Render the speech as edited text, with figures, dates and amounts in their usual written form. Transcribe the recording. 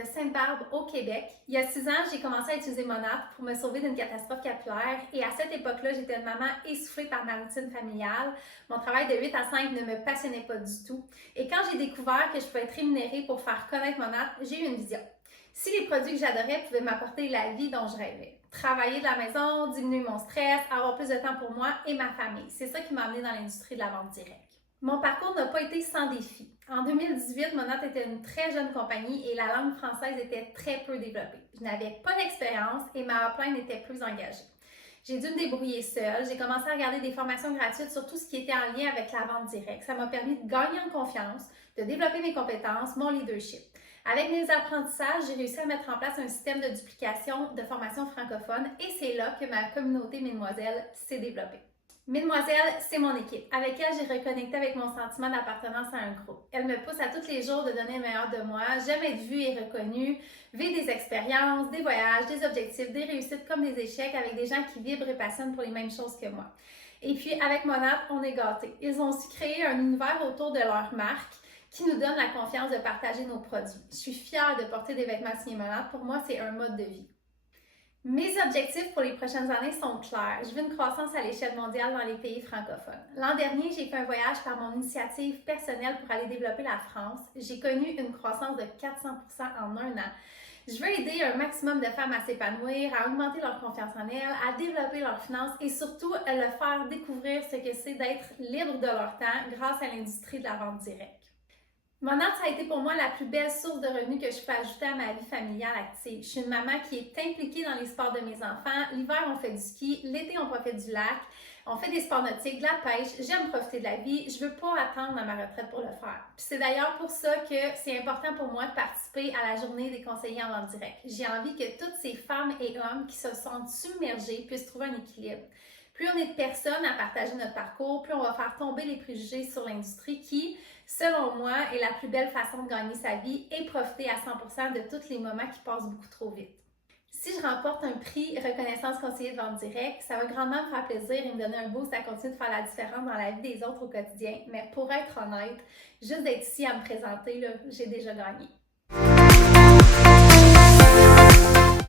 de Sainte-Barbe au Québec. Il y a 6 ans, j'ai commencé à utiliser Monat pour me sauver d'une catastrophe capillaire et à cette époque-là, j'étais une maman essoufflée par ma routine familiale. Mon travail de 8 à 5 ne me passionnait pas du tout. Et quand j'ai découvert que je pouvais être rémunérée pour faire connaître Monat, j'ai eu une vision. Si les produits que j'adorais pouvaient m'apporter la vie dont je rêvais, travailler de la maison, diminuer mon stress, avoir plus de temps pour moi et ma famille, c'est ça qui m'a amenée dans l'industrie de la vente directe. Mon parcours n'a pas été sans défi. En 2018, Monat était une très jeune compagnie et la langue française était très peu développée. Je n'avais pas d'expérience et ma hotline était plus engagée. J'ai dû me débrouiller seule. J'ai commencé à regarder des formations gratuites sur tout ce qui était en lien avec la vente directe. Ça m'a permis de gagner en confiance, de développer mes compétences, mon leadership. Avec mes apprentissages, j'ai réussi à mettre en place un système de duplication de formation francophone et c'est là que ma communauté Mesdemoiselles s'est développée. Mesdemoiselles, c'est mon équipe. Avec elle, j'ai reconnecté avec mon sentiment d'appartenance à un groupe. Elle me pousse à tous les jours de donner le meilleur de moi. J'aime être vue et reconnue, vivre des expériences, des voyages, des objectifs, des réussites comme des échecs avec des gens qui vibrent et passionnent pour les mêmes choses que moi. Et puis, avec Monat, on est gâtés. Ils ont su créer un univers autour de leur marque qui nous donne la confiance de partager nos produits. Je suis fière de porter des vêtements signés Monat. Pour moi, c'est un mode de vie. Mes objectifs pour les prochaines années sont clairs. Je veux une croissance à l'échelle mondiale dans les pays francophones. L'an dernier, j'ai fait un voyage par mon initiative personnelle pour aller développer la France. J'ai connu une croissance de 400% en un an. Je veux aider un maximum de femmes à s'épanouir, à augmenter leur confiance en elles, à développer leurs finances et surtout à leur faire découvrir ce que c'est d'être libre de leur temps grâce à l'industrie de la vente directe. Monat, ça a été pour moi la plus belle source de revenus que je peux ajouter à ma vie familiale active. Je suis une maman qui est impliquée dans les sports de mes enfants. L'hiver, on fait du ski. L'été, on profite du lac. On fait des sports nautiques, de la pêche. J'aime profiter de la vie. Je veux pas attendre à ma retraite pour le faire. Puis c'est d'ailleurs pour ça que c'est important pour moi de participer à la journée des conseillers en vente directe. J'ai envie que toutes ces femmes et hommes qui se sentent submergés puissent trouver un équilibre. Plus on est de personnes à partager notre parcours, plus on va faire tomber les préjugés sur l'industrie qui, selon moi, est la plus belle façon de gagner sa vie et profiter à 100% de tous les moments qui passent beaucoup trop vite. Si je remporte un prix Reconnaissance conseiller de vente directe, ça va grandement me faire plaisir et me donner un boost à continuer de faire la différence dans la vie des autres au quotidien. Mais pour être honnête, juste d'être ici à me présenter, là, j'ai déjà gagné.